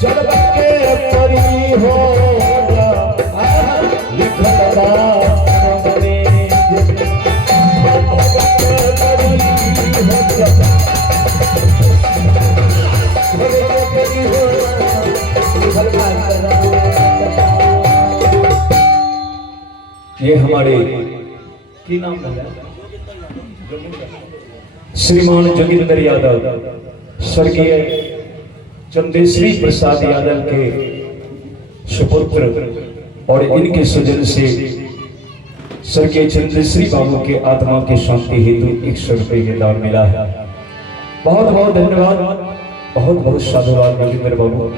जब के परी हो लिखला ये हमारे की नाम है श्रीमान जोगिंदर यादव स्वर्गीय चंदेश्वरी प्रसाद यादव के सुपुत्र और इनके स्वजन से स्वर्गीय चंदेश्वरी बाबू के आत्मा की शांति हेतु 100 रुपये के दान मिला है। बहुत बहुत धन्यवाद, बहुत बहुत साधुवाद जोगिंदर बाबू।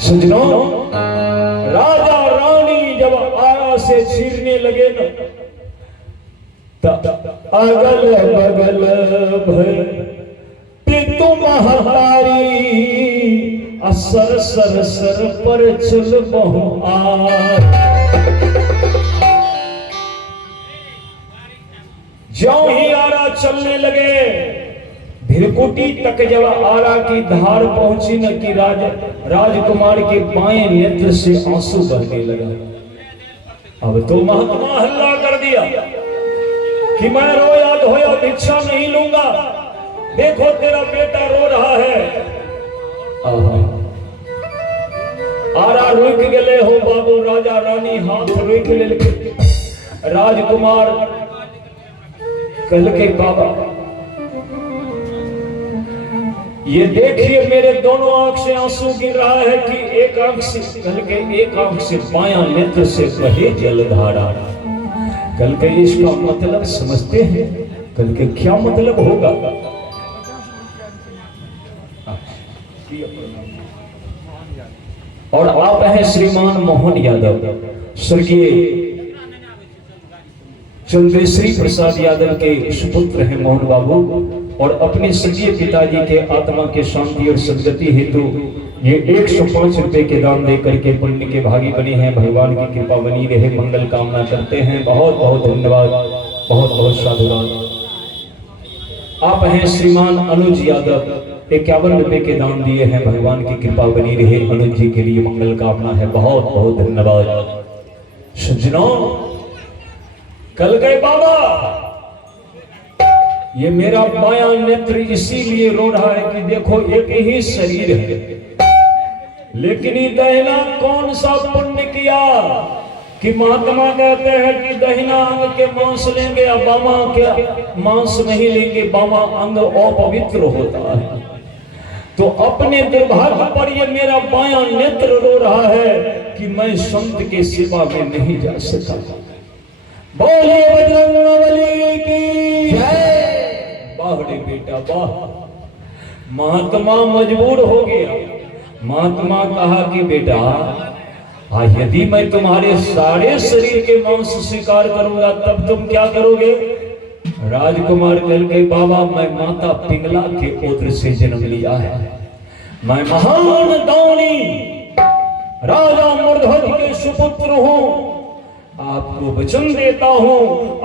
सज्जनों, राजा रानी जब आरा से चीरने लगे न अगल बगल भय तुम हमारी असर सर सर पर चल बहु ज्यों ही आरा चलने लगे, भिरकुटी तक जब आरा की धार पहुंची न कि राजकुमार के बाएं नेत्र से आंसू बहने लगा। अब तो महात्मा हल्ला कर दिया कि मैं रोया धोया भिक्षा नहीं लूंगा, देखो तेरा बेटा रो रहा है। आरा रुक गए हो बाबू, राजा रानी हाथ रुक ले। राजकुमार कल के बाबा ये देखिए मेरे दोनों आंख से आंसू गिर रहा है कि एक आंख से कल के एक आंख से बायां नेत्र से बहे जलधारा। कल के इसका मतलब समझते हैं, कल के क्या मतलब होगा। और आप हैं श्रीमान मोहन यादव, स्वर्गीय चंदेश्वरी प्रसाद यादव के सुपुत्र हैं मोहन बाबू, और अपने स्वर्गीय पिताजी के आत्मा के शांति और सदगति हेतु ये 105 रुपए के दान दे करके पुण्य के भागी बने हैं। भगवान की कृपा बनी रहे, मंगल कामना करते हैं। बहुत बहुत धन्यवाद, बहुत बहुत साधुवाद। आप हैं श्रीमान अनुज यादव, 51 रुपए के दान दिए हैं। भगवान की कृपा बनी रहे, अनुज जी के लिए मंगल कामना है। बहुत बहुत धन्यवाद। सज्जनों, कल गए बाबा, ये मेरा बायां नेत्र इसीलिए रो रहा है कि देखो एक ही शरीर है, लेकिन ये दहिना कौन सा पुण्य किया कि महात्मा कहते हैं कि दहिना अंग के मांस लेंगे या बामा के मांस नहीं लेंगे, बामा अंग अपवित्र होता है। तो अपने दुर्भाग्य पर ये मेरा बायां नेत्र रो रहा है कि मैं संत के सेवा में नहीं जा सका। बोलिए बजरंगबली की जय। बाहरे बेटा बाह। महात्मा मजबूर हो गया। महात्मा कहा कि बेटा यदि मैं तुम्हारे सारे शरीर के मांस स्वीकार करूंगा तब तुम क्या करोगे। राजकुमार कल के बाबा, मैं माता पिंगला के पुत्र से जन्म लिया है, मैं महान दानी राजा मूर्धज के सुपुत्र हूं। आपको वचन देता हूं,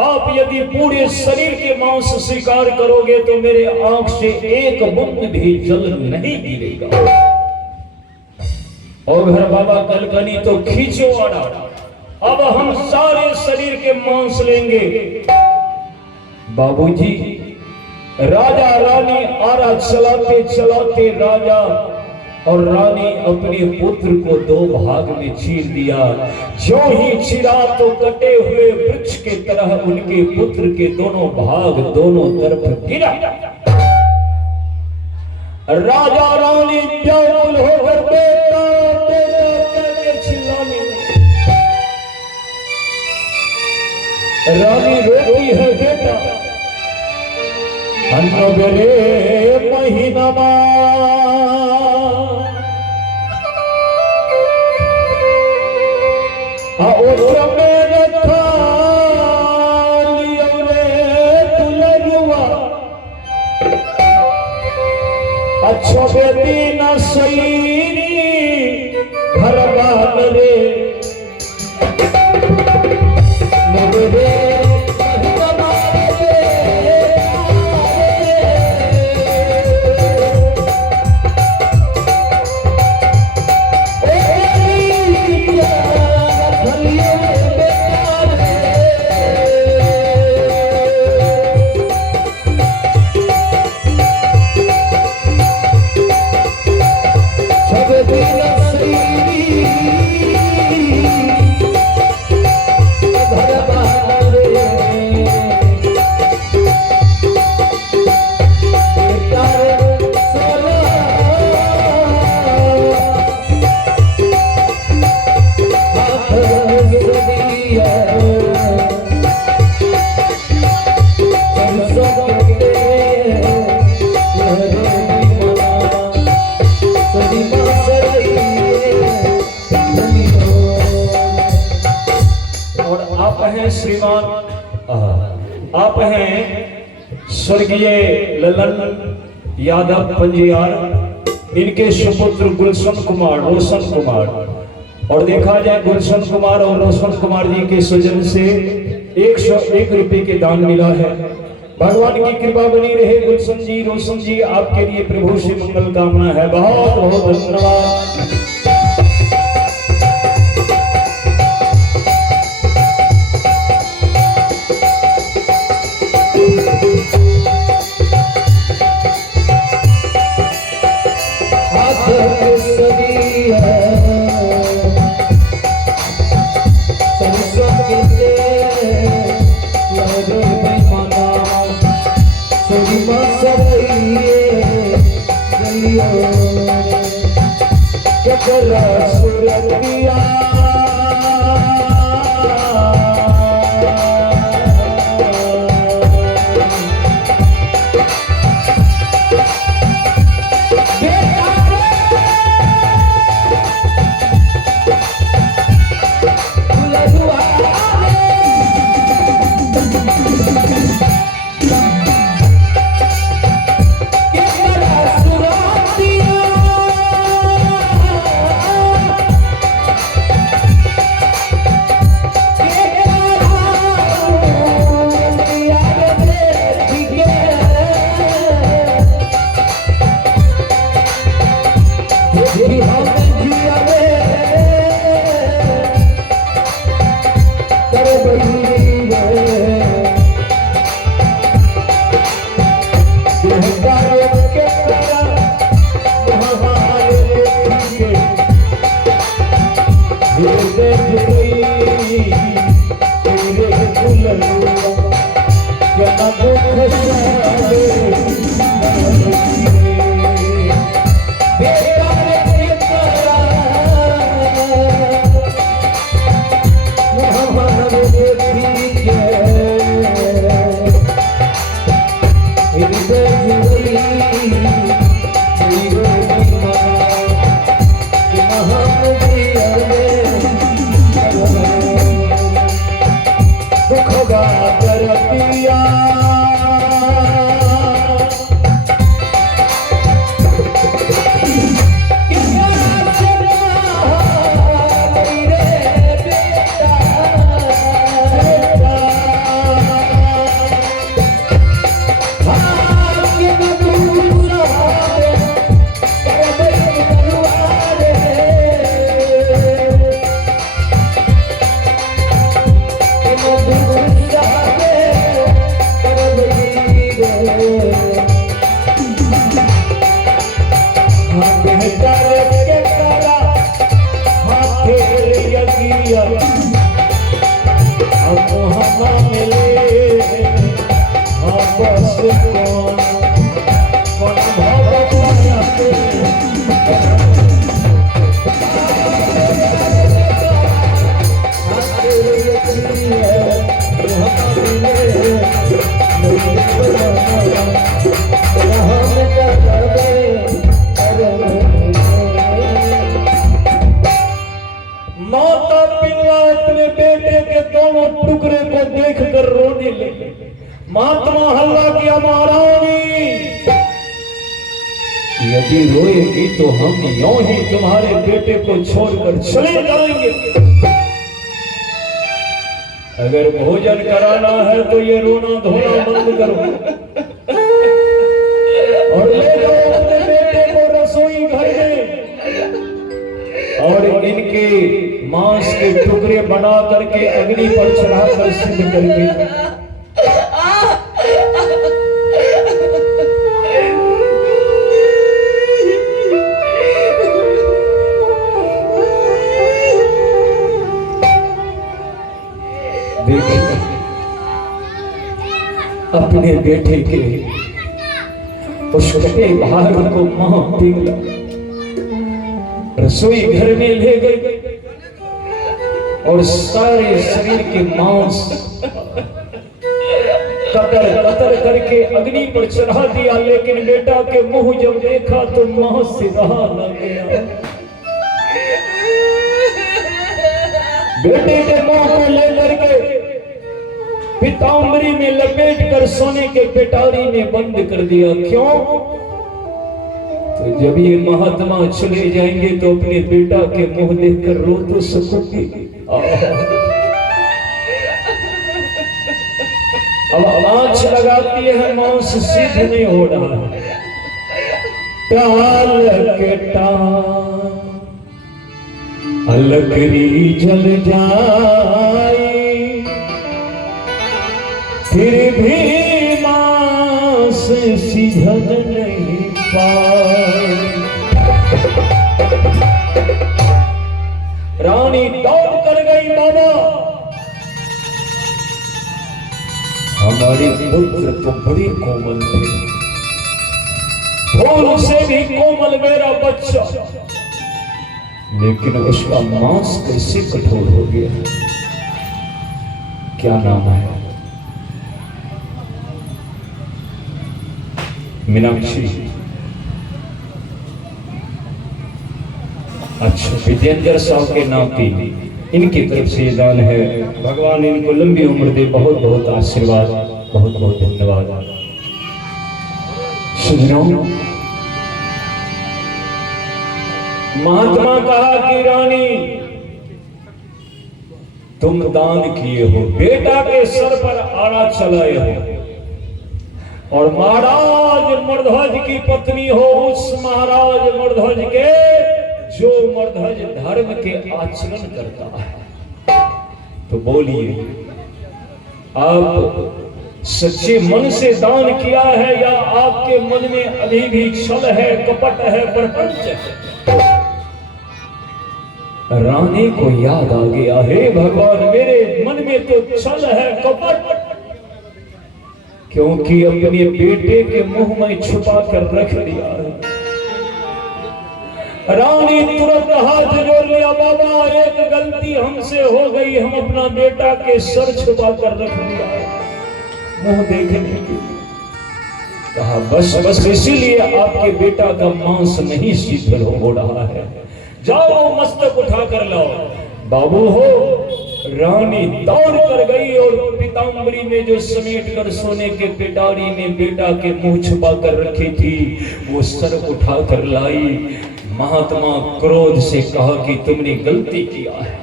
आप यदि पूरे शरीर के मांस स्वीकार करोगे तो मेरे आंख से एक बूंद भी जल नहीं गिरेगा। और घर बाबा कलकनी तो खींचो आड़ा, अब हम सारे शरीर के मांस लेंगे। बाबूजी, राजा रानी आरा चलाते चलाते राजा और रानी अपने पुत्र को 2 भाग में चीर दिया। जो ही चीरा तो कटे हुए वृक्ष के तरह उनके पुत्र के दोनों भाग दोनों तरफ गिरा। राजा रानी व्याकुल होकर बेटा बेटा करके चिल्लाने लगी। रानी रोती है, बेटा अन्नबरे महीना अच्छो बेटी न सही घर बाल रे श्रीमान आप हैं स्वर्गीय ललन यादव पंजियार, इनके सुपुत्र गुलशन कुमार, रोशन कुमार। और देखा जाए गुलशन कुमार और रोशन कुमार जी के सृजन से 101 रुपए के दान मिला है। भगवान की कृपा बनी रहे। गुलशन जी, रोशन जी, आपके लिए प्रभु से मंगल कामना है। बहुत बहुत धन्यवाद। महात्मा हल्ला किया महारानी, यदि रोएगी तो हम यूं ही तुम्हारे बेटे को छोड़कर चले जाएंगे। अगर भोजन कराना है तो ये रोना धोना बंद करो और ले जाओ अपने बेटे को रसोई घर में और इनके मांस के टुकड़े बना करके अग्नि पर चढ़ाकर सिद्ध करके देखिए अपने बेटे के उस कटे भार को मां पिघला रसोई घर में ले गई और सारे शरीर के मांस कतर कतर करके अग्नि पर चढ़ा दिया। लेकिन बेटा के मुंह जब देखा तो मां से रहा न गया। बेटे के मुंह को लेकर के पीतांबरी में लपेट कर सोने के पेटारी में बंद कर दिया। क्यों? तो जब ये महात्मा चले जाएंगे तो अपने बेटा के मुंह देखकर रो तो सकोगे। अब आंच लगाती है, मांस सिद्ध नहीं हो रहा है। टाल के टाल अलकड़ी जल जाए फिर भी मांस सिझन नहीं पाए। रानी दौड़ कर गई, बाबा हमारे पुत्र तो बड़े कोमल थे, फूल से भी कोमल मेरा बच्चा, लेकिन उसका मांस कैसे कठोर हो गया। क्या नाम है? मीनाक्षी। अच्छा, विजेंद्र साहब के नाम की इनकी तरफ से दान है। भगवान इनको लंबी उम्र दे, बहुत बहुत आशीर्वाद, बहुत बहुत धन्यवाद। सुनो, महात्मा कहा कि रानी तुम दान किए हो, बेटा के सर पर आड़ा चलाए हो, और महाराज मर्ध्वज की पत्नी हो, उस महाराज मर्ध्वज के जो मर्ध्वज धर्म के आचरण करता है। तो बोलिए, आप सच्चे मन से दान किया है या आपके मन में अभी भी छल है, कपट है, प्रपंच है? रानी को याद आ गया, हे भगवान मेरे मन में तो छल है, कपट, क्योंकि अपने बेटे के मुंह में छुपा कर रख लिया है। रानी तुरंत हाथ जोड़ लिया, बाबा एक गलती हमसे हो गई, हम अपना बेटा के सर छुपा कर रख लिया है, मुंह देखने की। कहा बस बस इसीलिए आपके बेटा का मांस नहीं शीतल हो रहा है, जाओ मस्तक उठा कर लाओ। बाबू हो, रानी दौड़ कर गई और पीतांबरी में जो समेट कर सोने के पेटारी में बेटा के मुंह छुपा कर रखी थी, वो सर उठा कर लाई। महात्मा क्रोध से कहा कि तुमने गलती किया है,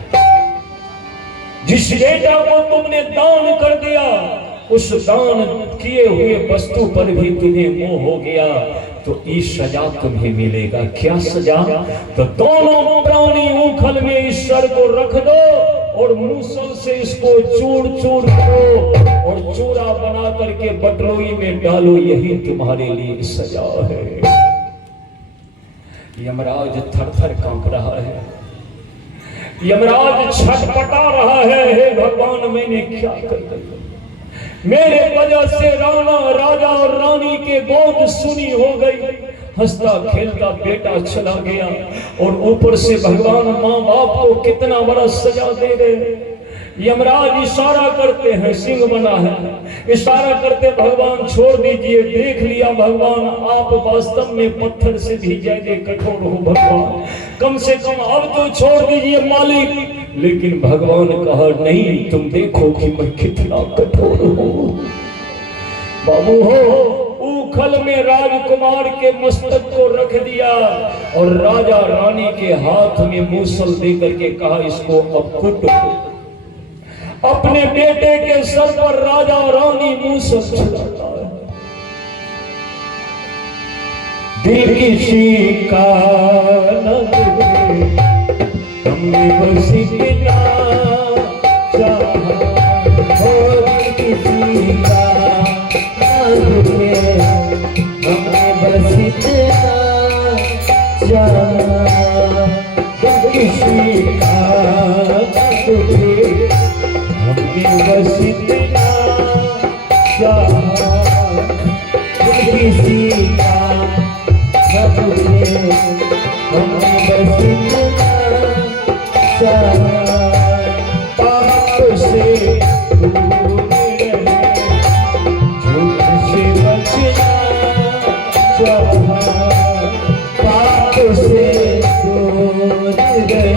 जिस बेटा को तुमने दान कर दिया, उस दान किए हुए वस्तु पर भी तुम्हें मोह हो गया, तो इस सजा तुम्हें मिलेगा। क्या सजा? तो दोनों प्राणी ऊखल में इस सर को रख दो और मूसल से इसको चूर चूर करो और चूरा बना करके बटलोई में डालो, यही तुम्हारे लिए सजा है। यमराज थर थर कांप रहा है, यमराज छटपटा रहा है, हे भगवान मैंने क्या कर दिया, मेरे वजह से राजा और रानी के गोद सुनी हो गई, हंसता खेलता बेटा चला गया, और ऊपर से भगवान माँ बाप को कितना बड़ा सजा दे रहे। यमराज इशारा करते हैं, सिंह बना है, इशारा करते भगवान छोड़ दीजिए, देख लिया भगवान आप वास्तव में पत्थर से भी ज्यादा कठोर हो भगवान, कम से कम अब तो छोड़ दीजिए मालिक। लेकिन भगवान कहा नहीं, तुम देखो कि मैं कितना कठोर हूं। बाबू हो, ऊखल में राजकुमार के मस्तक को रख दिया और राजा रानी के हाथ में मूसल देकर के कहा इसको अब कुटो। अपने बेटे के सर पर राजा रानी मूसल चलाता है। दिल किसी का न हमने बसी बिना चाहा, किसी का हमने बसी बिना चाहा, किसी का हमने पाप से दूर रहे, झूठ से बचना चाहा, पाप से दूर रहे,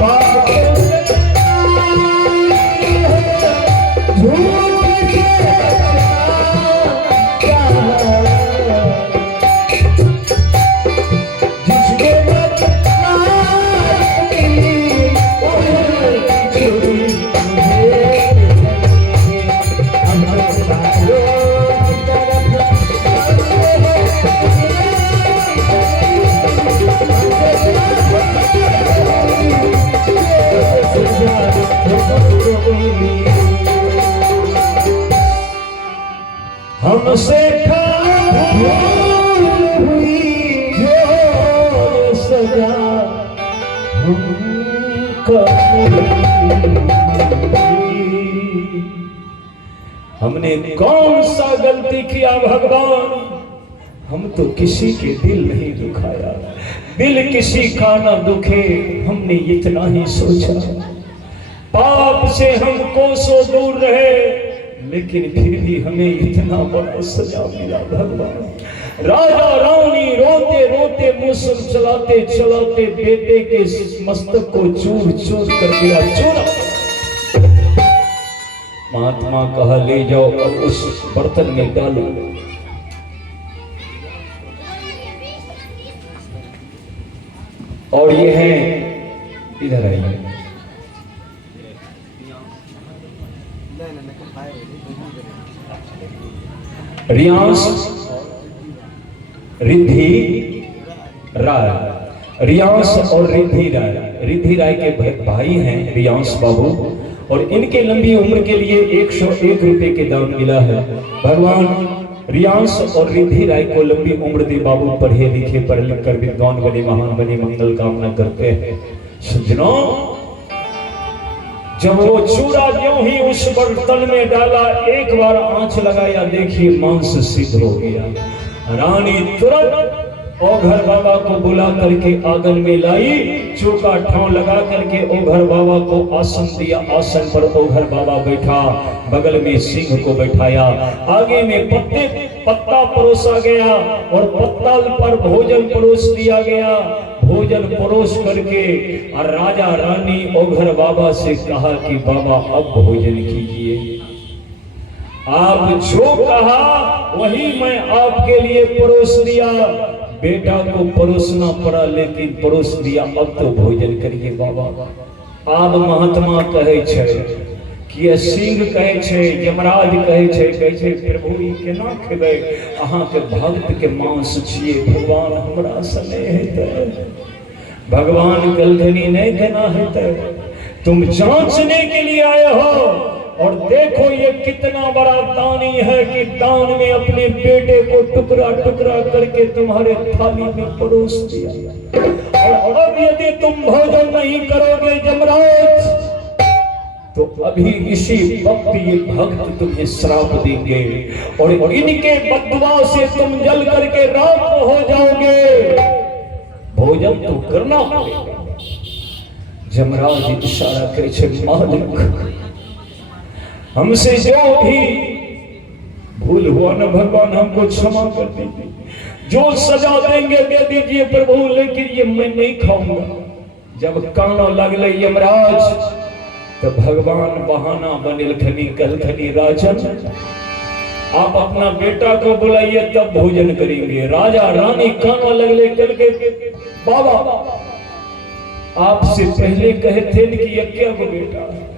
पाप से झूठ से हमसे भूल हुई जो सजा हमने कौन सा गलती किया भगवान, हम तो किसी के दिल नहीं दुखाया, दिल किसी का ना दुखे, हमने इतना ही सोचा। पाप से हम कोसों दूर रहे, लेकिन फिर भी हमें इतना बड़ा सजा मिला भगवान। राजा रानी रोते रोते मुसल चलाते चलाते बेटे के मस्तक को चूर चूर कर दिया, चूरा। महात्मा कहा ले जाओ और उस बर्तन में डालो। और ये है, इधर आइए, रियांश रिद्धि राय, रियांश और रिद्धि राय, रिद्धि राय के भाई हैं रियांश बाबू, और इनके लंबी उम्र के लिए 101 रुपए के दान मिला है। भगवान रियांश और रिद्धि राय को लंबी उम्र दे बाबू, पढ़े लिखे पढ़ लिख कर विद्वान बने, महान बने, मंगल कामना करते हैं। सज्जनों, जब वो चूरा ज्यों ही उस बर्तन में डाला, एक बार आंच लगाया, देखिए मांस सिद्ध हो गया। रानी तुरंत ओघर बाबा को बुला करके आंगन में लाई, चौका ठाव लगा करके ओघर बाबा को आसन दिया, आसन पर ओघर बाबा बैठा, बगल में सिंह को बैठाया, आगे में पत्ता परोसा गया और पत्तल पर भोजन परोस दिया गया। भोजन परोस करके और राजा रानी ओघर बाबा से कहा कि बाबा अब भोजन कीजिए, आप जो कहा वही मैं आपके लिए परोस दिया। बेटा को परोसना पड़ा, लेकिन परोस दिया, अब तो भोजन करिए बाबा। आप महात्मा कहे छे कि सिंह कहे छे, यमराज कहे छे प्रभु ई केना खेबै, अहाँ के भक्त के मांस छिए, भगवान हमरा सने हेतै। भगवान कलधनी नहीं देना हेतै, तुम जांचने के लिए आए हो, और देखो ये कितना बड़ा दानी है कि दान में अपने बेटे को टुकड़ा टुकड़ा करके तुम्हारे थाली में परोस दिया। और अब यदि तुम भोजन नहीं करोगे यमराज, तो अभी इसी वक्त ये भक्त तुम्हें श्राप देंगे और इनके बददुआ से तुम जल करके राख हो जाओगे। भोजन तो करना पड़ेगा। यमराज इशारा करे छे, मालिक हमसे जो भी भूल हुआ न भगवान हमको क्षमा कर दीजिए, जो सजा देंगे दे दीजिए प्रभु, लेकिन ये मैं नहीं खाऊंगा। जब काना लगले यमराज, तो भगवान बहाना बनेलखनी, कलखनी राजन आप अपना बेटा को बुलाइए तब भोजन करेंगे। राजा रानी काना लगले, कल के बाबा आपसे पहले कहे थे कि ये क्या को बेटा है,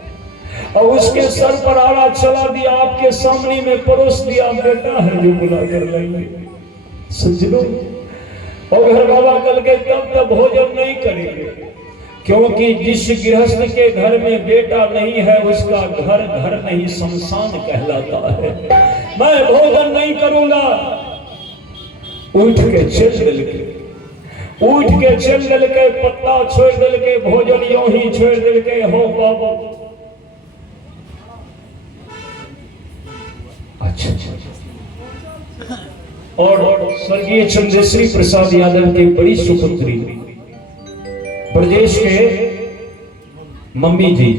और उसके सर पर आड़ा चला दिया, आपके सामने में परोस दिया, बेटा है जो बुला कर लाएंगे। सज्जनों, और घर बाबा कल के तब भोजन नहीं करेंगे, क्योंकि जिस गृहस्थ के घर में बेटा नहीं है उसका घर घर नहीं शमशान कहलाता है। मैं भोजन नहीं करूंगा। उठ के चल दिल के, उठ के चल दिल के, पत्ता छोड़ दिल के, भोजन यूं ही छोड़ दिल के। हो बाबा, अच्छा और स्वर्गीय चंद्रश्री प्रसाद यादव के बड़ी सुपुत्री ब्रजेश के मम्मी जी,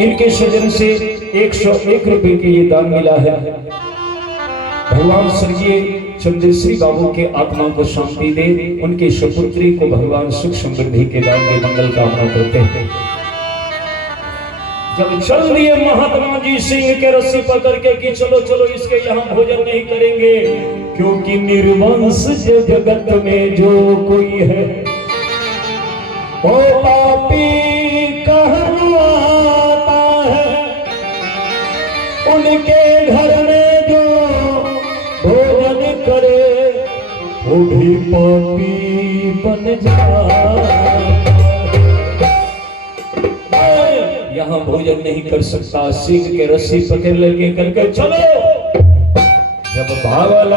इनके सजन से 101 रुपए के ये दान मिला है। भगवान स्वर्गीय चंद्रश्री बाबू के आत्मा को शांति दे, उनके सुपुत्री को भगवान सुख समृद्धि के दान में मंगल कामना करते हैं। जब चल दिए महात्मा जी सिंह के रस्सी पकड़ के कि चलो चलो इसके यहाँ भोजन नहीं करेंगे, क्योंकि निर्वंश जगत में जो कोई है वो पापी कहलाता है। उनके घर में जो भोजन करे वो भी पापी बन जाए। यहाँ भोजन नहीं कर सकता, सिंह के रस्सी पकड़ लेके करके चलो। जब भागा